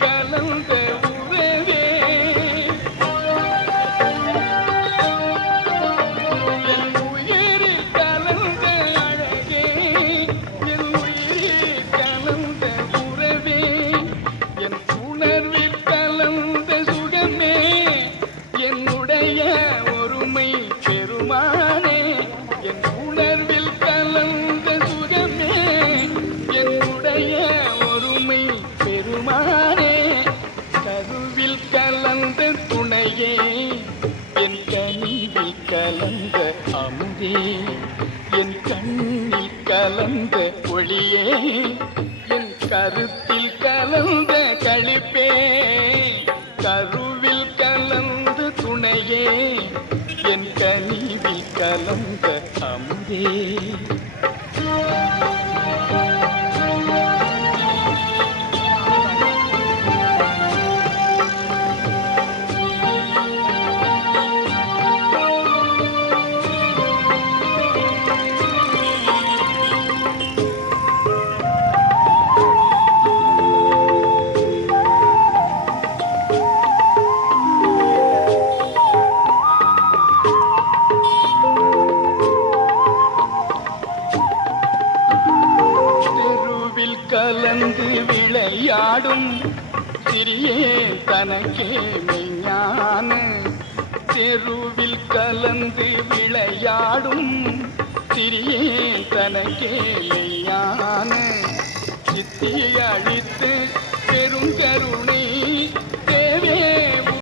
கலந்த என் கனிவில் கலந்த அமுதே என் கண்ணி கலந்த ஒளியே என் கருத்தில் கலந்த கழிப்பே கருவில் கலந்த துணையே என் கனிவில் கலந்த அமுதே. கலந்து விளையாடும் சிறியே தனக்கே மெய்ஞான. தெருவில் கலந்து விளையாடும் சிறியே தனக்கே மெய்ஞான. சித்தி அழித்து